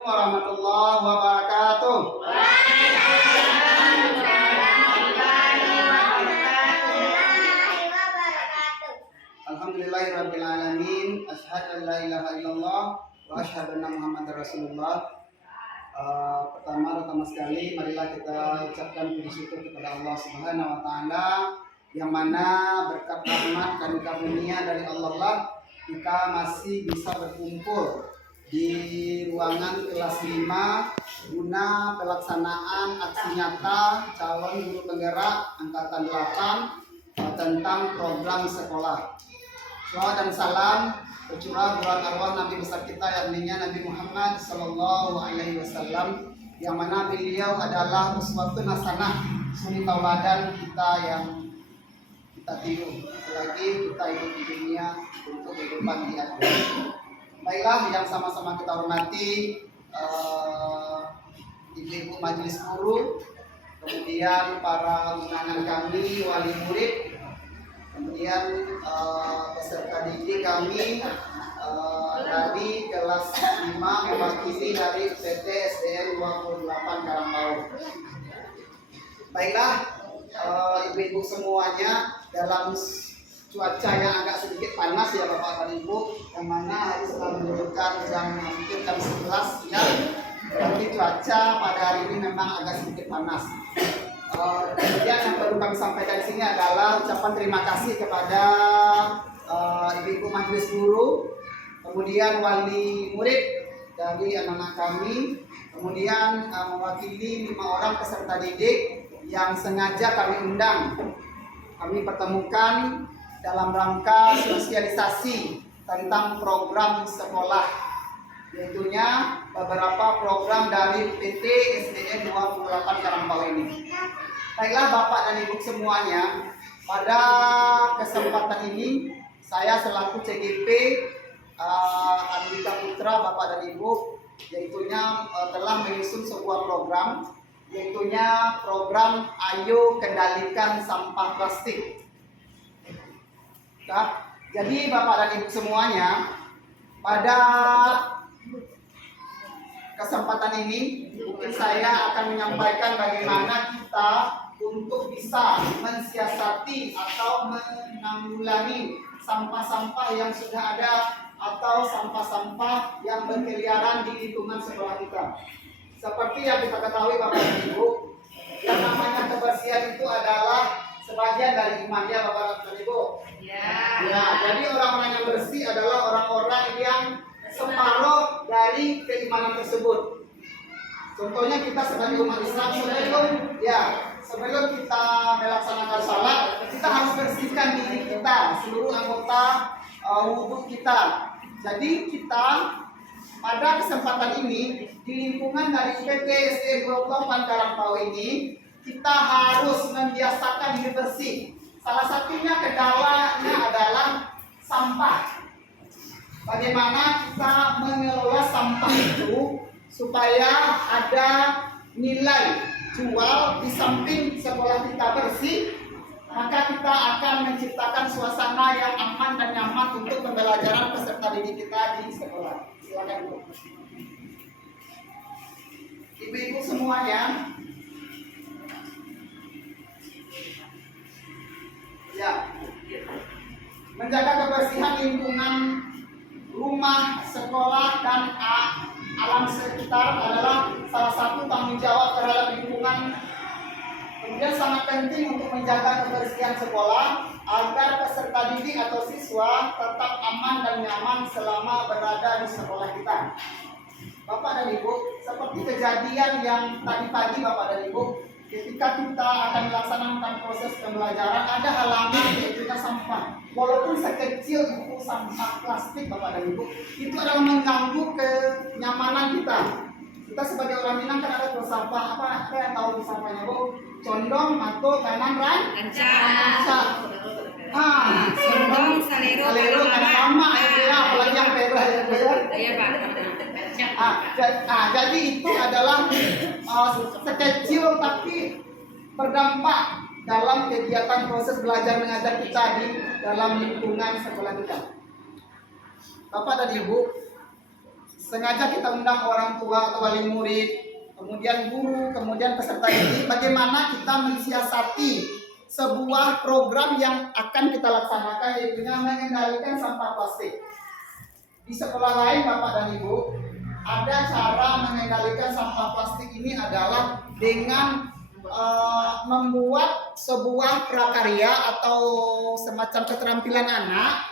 Warahmatullahi wabarakatuh. Alhamdulillahirabbil alamin. Asyhadu an la ilaha illallah wa asyhadu anna Muhammadar Rasulullah. Pertama sekali marilah kita ucapkan puji syukur kepada Allah Subhanahu wa taala yang mana berkat rahmat dan karunia dari Allah kita masih bisa berkumpul di ruangan kelas 5 guna pelaksanaan aksi nyata calon guru penggerak angkatan 8 tentang program sekolah. Salawat dan salam tercurah buat arwah Nabi besar kita yakni Nabi Muhammad Sallallahu Alaihi Wasallam, yang mana beliau adalah uswatun hasanah, suri tauladan kita yang kita tiru selagi kita hidup di dunia untuk kehidupan di akhirat. Baiklah, yang sama-sama kita hormati ibu-ibu majelis guru, kemudian para undangan kami, wali murid, kemudian peserta didik kami dari kelas 5 mewakili dari PT SDN 28 Karangbaur. Baiklah, ibu-ibu semuanya, dalam cuaca yang agak sedikit panas ya Bapak dan Ibu, yang mana hari setelah menunjukkan hampir jam 11 ya, tapi cuaca pada hari ini memang agak sedikit panas. Kemudian yang perlu kami sampaikan di sini adalah ucapan terima kasih kepada ibu-ibu majelis guru, kemudian wali murid dari anak-anak kami, kemudian mewakili 5 orang peserta didik yang sengaja kami undang. Kami pertemukan dalam rangka sosialisasi tentang program sekolah, yaitunya beberapa program dari PT SDN 28 Karangbaur ini. Baiklah Bapak dan Ibu semuanya, pada kesempatan ini saya selaku CGP Andika Putra Bapak dan Ibu, yaitunya telah menyusun sebuah program, yaitunya program Ayo Kendalikan Sampah Plastik. Nah, jadi Bapak dan Ibu semuanya, pada kesempatan ini mungkin saya akan menyampaikan bagaimana kita untuk bisa mensiasati atau menanggulangi sampah-sampah yang sudah ada atau sampah-sampah yang berkeliaran di lingkungan sekolah kita. Seperti yang kita ketahui Bapak dan Ibu, yang namanya kebersihan itu adalah sebagian dari iman ya Bapak dan Ibu. Ya, jadi orang-orang yang bersih adalah orang-orang yang separuh dari keimanan tersebut. Contohnya kita sebagai umat Islam sebelum kita melaksanakan salat, kita harus bersihkan diri kita, seluruh anggota wudhu kita. Jadi kita pada kesempatan ini di lingkungan dari PT SDN 28 Karangbaur ini, kita harus membiasakan diri bersih. Salah satunya kendalanya adalah sampah. Bagaimana kita mengelola sampah itu supaya ada nilai jual, di samping sekolah kita bersih, maka kita akan menciptakan suasana yang aman dan nyaman untuk pembelajaran peserta didik kita di sekolah. Silakan Bu. Ibu-ibu semuanya, ya, menjaga kebersihan lingkungan rumah, sekolah, dan alam sekitar adalah salah satu tanggung jawab terhadap lingkungan. Kemudian sangat penting untuk menjaga kebersihan sekolah agar peserta didik atau siswa tetap aman dan nyaman selama berada di sekolah kita. Bapak dan Ibu, seperti kejadian yang tadi pagi Bapak dan Ibu, ketika kita akan melaksanakan proses pembelajaran, ada halangan yaitu sampah. Walaupun sekecil itu sampah plastik Bapak dan Ibu, itu adalah mengganggu kenyamanan kita. Kita sebagai orang Minang kan ada sampah apa yang tahu sampahnya Bu? Condong, mato, kanan, ranca. Condong, salero, kan sama ya, apalagi yang merah ya Bu ya. Iya Pak. Jadi itu adalah sekecil tapi berdampak dalam kegiatan proses belajar mengajar kita di dalam lingkungan sekolah kita. Bapak dan Ibu, sengaja kita undang orang tua atau wali murid, kemudian guru, kemudian peserta didik, bagaimana kita mensiasati sebuah program yang akan kita laksanakan, yaitu mengendalikan sampah plastik. Di sekolah lain Bapak dan Ibu, ada cara mengendalikan sampah plastik ini adalah dengan membuat sebuah prakarya atau semacam keterampilan anak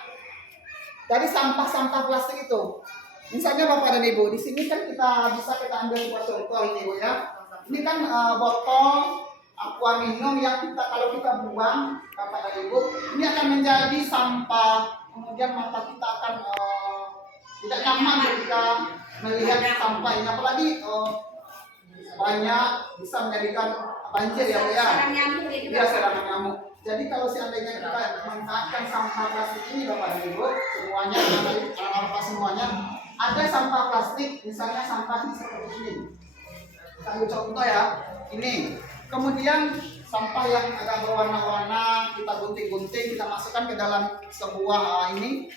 dari sampah-sampah plastik itu. Misalnya Bapak dan Ibu, di sini kan kita ambil sebuah contoh ini Bu ya. Ini kan botol aqua minum yang kalau kita buang Bapak dan Ibu, ini akan menjadi sampah. Kemudian mata kita akan tidak nyaman ketika melihat sampah ini, apalagi banyak bisa menjadikan banjir ya Bu ya. Iya, serangan nyamuk. Jadi kalau seandainya kita memanfaatkan sampah plastik ini Bapak dan Ibu, semuanya, anak-anak semuanya, ada sampah plastik, misalnya sampah seperti ini. Kita ambil contoh ya, ini. Kemudian sampah yang agak berwarna-warna, kita gunting-gunting, kita masukkan ke dalam sebuah ini.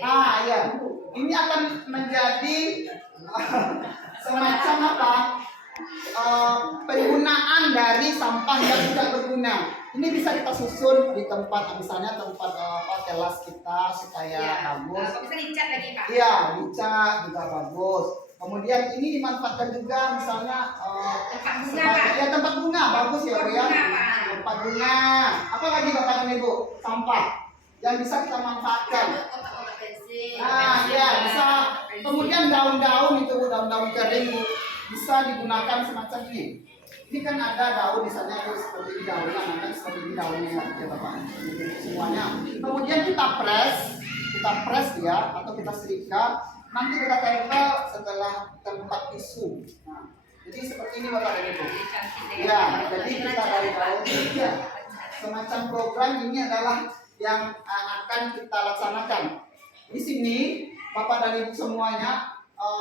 Ya, ini akan menjadi semacam apa? Penggunaan dari sampah yang tidak berguna. Ini bisa kita susun di tempat, misalnya tempat telas kita supaya bagus. Bisa dicat lagi Pak? Iya, dicat juga bagus. Kemudian ini dimanfaatkan juga misalnya tempat bunga Pak? Ya tempat bunga bagus ya Bu ya. Tempat bunga. Apa lagi Bapak dan Ibu? Sampah yang bisa kita manfaatkan. Ya bisa. Kemudian daun-daun itu, daun-daun kering Bu, bisa digunakan semacam ini. Ini kan ada daun misalnya seperti ini daunnya, nanti seperti ini daunnya ya Bapak. Semuanya. Kemudian kita press ya, atau kita serikat. Nanti kita tempel setelah tempat tisu. Nah, jadi seperti ini Bapak dan Ibu. Ya, jadi kita dari daun ya. Semacam program ini adalah yang akan kita laksanakan. Di sini Bapak dan Ibu semuanya,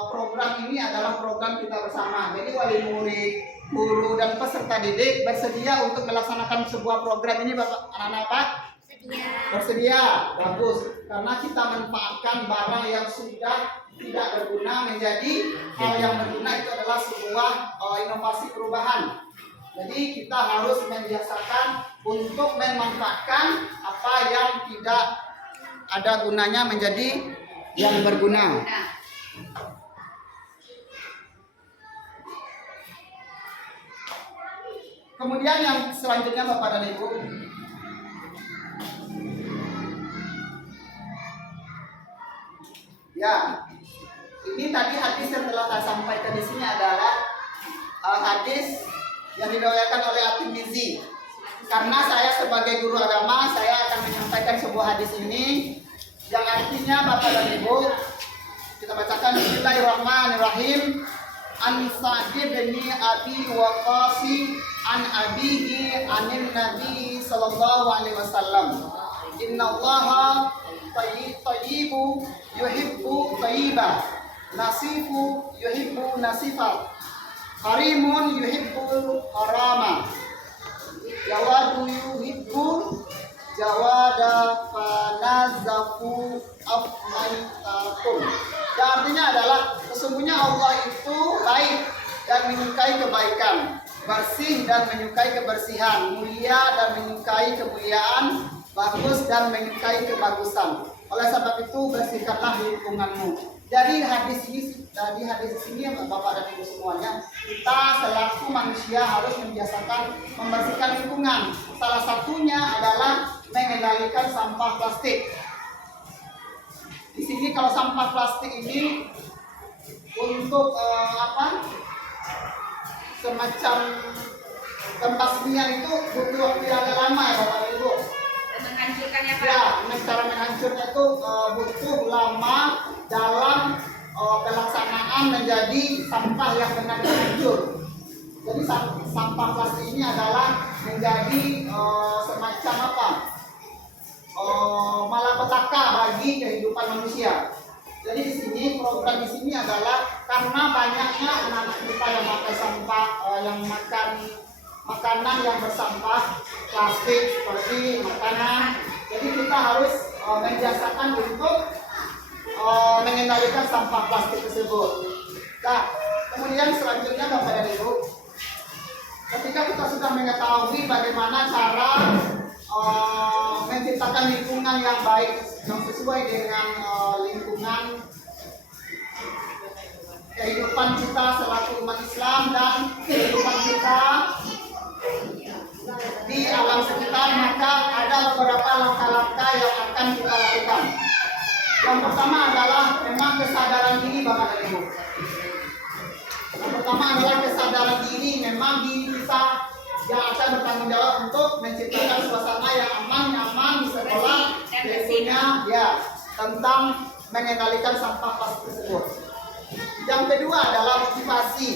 program ini adalah program kita bersama. Jadi wali murid, guru dan peserta didik bersedia untuk melaksanakan sebuah program ini Bapak anak-anak Pak? Bersedia. Bagus. Karena kita manfaatkan barang yang sudah tidak berguna menjadi hal yang berguna, itu adalah sebuah inovasi perubahan. Jadi kita harus membiasakan untuk memanfaatkan apa yang tidak ada gunanya menjadi yang berguna. Kemudian yang selanjutnya Bapak dan Ibu, ya, ini tadi hadis yang telah saya sampaikan di sini adalah hadis yang diriwayatkan oleh At-Tirmizi. Karena saya sebagai guru agama, saya akan menyampaikan sebuah hadis ini yang artinya Bapak dan Ibu, kita bacakan Bismillahirrahmanirrahim. An Sa'd bin Abi Waqqas an abihi anin Nabi sallallahu alaihi wasallam. Innallaha tayyibu yuhibbu tayyiba, nasifu yuhibbu nasifa, harimun yuhibbu harama, jawadu yuhibbu jawada, fanazafu afmaitakum. Dan artinya adalah sesungguhnya Allah itu baik dan menyukai kebaikan, bersih dan menyukai kebersihan, mulia dan menyukai kemuliaan, bagus dan menyukai kebagusan. Oleh sebab itu bersihkanlah lingkunganmu. Dari hadis ini Bapak dan Ibu semuanya, kita selaku manusia harus membiasakan membersihkan lingkungan. Salah satunya adalah mengendalikan sampah plastik. Di sini kalau sampah plastik ini untuk semacam pembasmian itu butuh waktu yang agak lama ya Bapak Ibu. Menghancurkannya Pak? Ya, cara menghancurnya itu butuh lama dalam pelaksanaan menjadi sampah yang benar-benar hancur. Jadi sampah plastik ini adalah menjadi semacam malapetaka bagi kehidupan manusia. Jadi di sini program di sini adalah karena banyaknya anak-anak kita yang makan sampah, yang makan makanan yang bersampah plastik seperti makanan. Jadi kita harus membiasakan untuk mengendalikan sampah plastik tersebut. Nah, kemudian selanjutnya Bapak dan Ibu, ketika kita sudah mengetahui bagaimana cara menciptakan lingkungan yang baik yang sesuai dengan lingkungan kehidupan kita selaku umat Islam dan kehidupan kita di alam sekitar, maka ada beberapa langkah-langkah yang akan kita lakukan. Yang pertama adalah memang kesadaran diri Bapak dan Ibu. Yang pertama adalah kesadaran diri, memang diri kita yang akan bertanggung jawab untuk menciptakan suasana yang aman, nyaman di sekolah, tentunya ya tentang mengendalikan sampah plastik tersebut. Yang kedua adalah motivasi.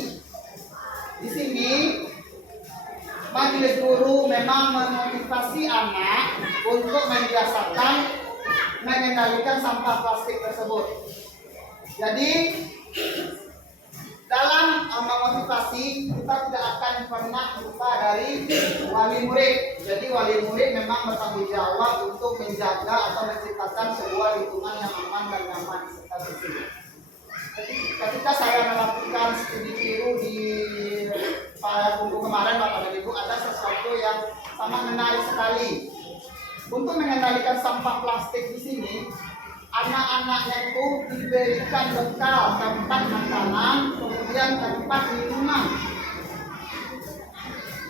Di sini majelis guru memang memotivasi anak untuk membiasakan mengendalikan sampah plastik tersebut. Jadi dalam memotivasi kita tidak akan pernah lupa dari wali murid. Jadi wali murid memang bertanggung jawab untuk menjaga atau menciptakan sebuah lingkungan yang aman dan nyaman serta bersih. Ketika saya melakukan studi biru di Payakumbuh kemarin Bapak dan Ibu, ada sesuatu yang sangat menarik sekali. Untuk mengendalikan sampah plastik di sini, anak-anaknya itu diberikan bekal tempat makanan, kemudian tempat minuman.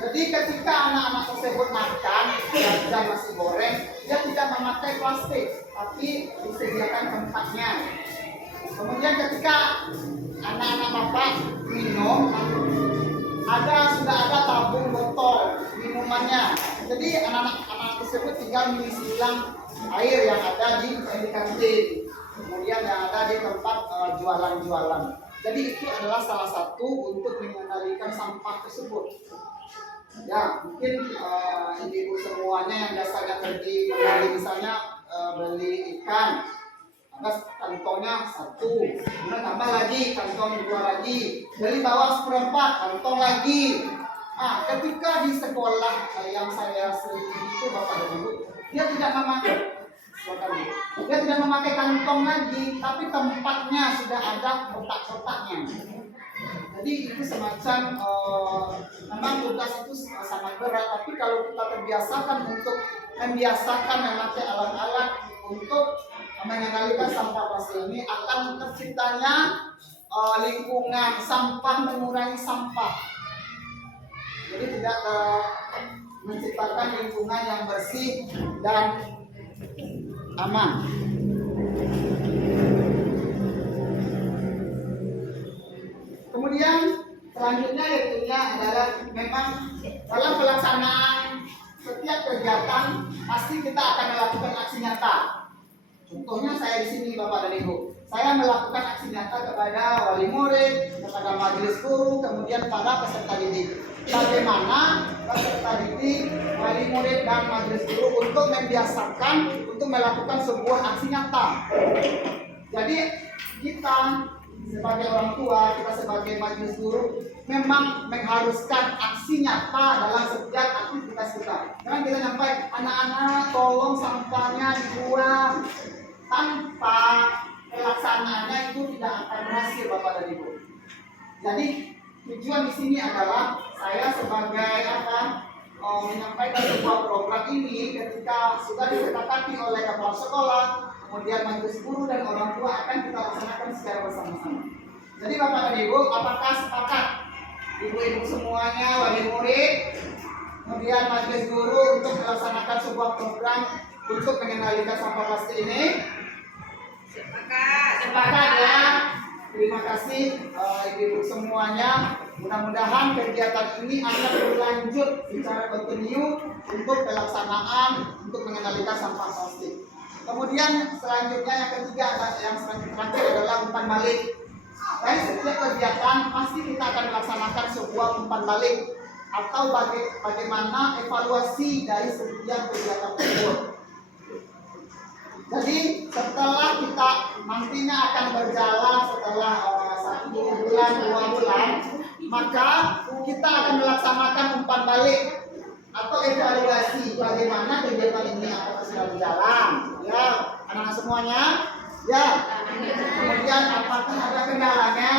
Jadi ketika anak-anak tersebut makan dan nasi goreng, dia tidak memakai plastik, tapi disediakan tempatnya. Kemudian ketika anak-anak bapak minum, sudah ada tabung botol minumannya. Jadi anak-anak tersebut tinggal mengisi ulang air yang ada di kantin, kemudian yang ada di tempat jualan-jualan. Jadi itu adalah salah satu untuk mengendalikan sampah tersebut. Ya, mungkin ibu semuanya yang biasanya pergi membeli, misalnya beli ikan, maka kantongnya 1, kemudian tambah lagi kantong 2 lagi, beli bawang seperempat, kantong lagi. Ketika di sekolah yang saya selidiki itu Bapak dan Ibu, dia tidak memakai kantong lagi, tapi tempatnya sudah ada kotak-kotaknya. Jadi itu semacam memang tugas itu sangat berat, tapi kalau kita membiasakan memakai alat-alat untuk mengendalikan sampah plastik ini, akan terciptanya lingkungan sampah, mengurangi sampah. Jadi tidak menciptakan lingkungan yang bersih dan aman. Kemudian selanjutnya adalah memang dalam pelaksanaan setiap kegiatan pasti kita akan melakukan aksi nyata. Contohnya saya di sini Bapak dan Ibu, saya melakukan aksi nyata kepada wali murid, kepada majelis guru, kemudian pada peserta didik. Bagaimana peserta didik, wali murid dan majelis guru untuk membiasakan untuk melakukan sebuah aksi nyata. Jadi kita sebagai orang tua, kita sebagai majelis guru memang mengharuskan aksi nyata dalam setiap aktivitas kita. Jangan kita sampai anak-anak tolong sampahnya dibuang, tanpa pelaksanaannya itu tidak akan berhasil Bapak dan Ibu. Jadi tujuan di sini adalah saya sebagai menyampaikan sebuah program ini ketika sudah disepakati oleh kepala sekolah, kemudian majelis guru dan orang tua, akan kita laksanakan secara bersama-sama. Jadi Bapak dan Ibu, apakah sepakat ibu-ibu semuanya, wali murid, kemudian majelis guru untuk melaksanakan sebuah program untuk mengendalikan sampah plastik ini? Sepakat ya. Terima kasih ibu-ibu semuanya. Mudah-mudahan kegiatan ini akan berlanjut secara kontinu untuk pelaksanaan untuk mengendalikan sampah plastik. Kemudian selanjutnya yang ketiga, yang terakhir adalah umpan balik. Dari setiap kegiatan pasti kita akan melaksanakan sebuah umpan balik atau bagaimana evaluasi dari setiap kegiatan tersebut. Jadi setelah kita nantinya akan berjalan setelah 1 bulan, 2 bulan, maka kita akan melaksanakan umpan balik atau evaluasi bagaimana kegiatan ini akan berjalan. Ya, anak-anak semuanya. Ya. Kemudian apakah ada kendalanya?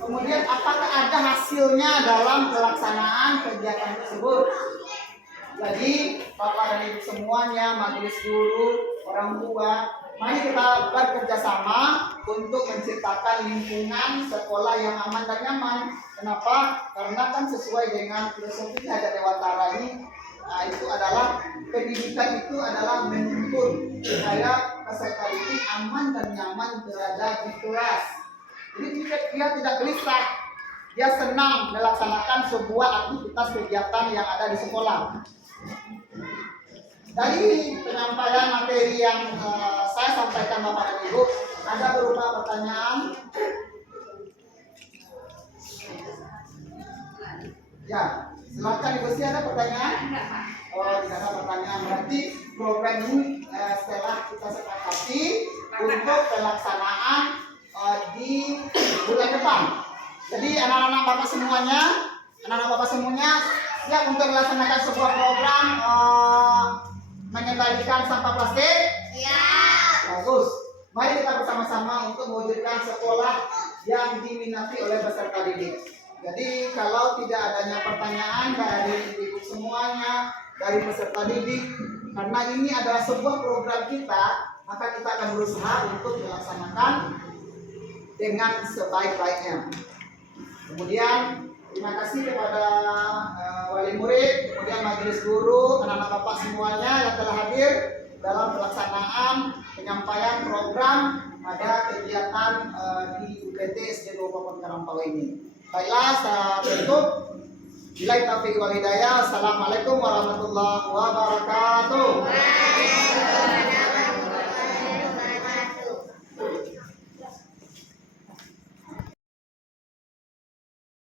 Kemudian apakah ada hasilnya dalam pelaksanaan kegiatan tersebut? Jadi Bapak dan Ibu semuanya, majelis guru, orang tua, mari kita bekerja sama untuk menciptakan lingkungan sekolah yang aman dan nyaman. Kenapa? Karena kan sesuai dengan filosofi Hajar Dewantara ini, itu adalah pendidikan itu adalah menuntun supaya peserta didik aman dan nyaman berada di kelas. Jadi dia tidak gelisah, dia senang melaksanakan sebuah aktivitas kegiatan yang ada di sekolah. Dari penyampaian materi yang saya sampaikan Bapak dan Ibu, ada berupa pertanyaan. Ya, silakan Ibu, ada pertanyaan? Enggak, Pak. Oh, tidak ada pertanyaan. Berarti program ini setelah kita sepakati untuk pelaksanaan di bulan depan. Jadi anak-anak Bapak semuanya siap untuk melaksanakan sebuah program mengendalikan sampah plastik? Ya. Bagus. Mari kita bersama-sama untuk mewujudkan sekolah yang diminati oleh peserta didik. Jadi kalau tidak adanya pertanyaan dari ibu semuanya, dari peserta didik, karena ini adalah sebuah program kita, maka kita akan berusaha untuk melaksanakan dengan sebaik-baiknya. Kemudian terima kasih kepada wali murid, kemudian majelis guru, anak-anak Bapak semuanya yang telah hadir dalam pelaksanaan penyampaian program pada kegiatan di UPT SD 24 Karangpawe ini. Baiklah, saya tutup. Billahi taufiq wal hidayah. Assalamualaikum warahmatullahi wabarakatuh.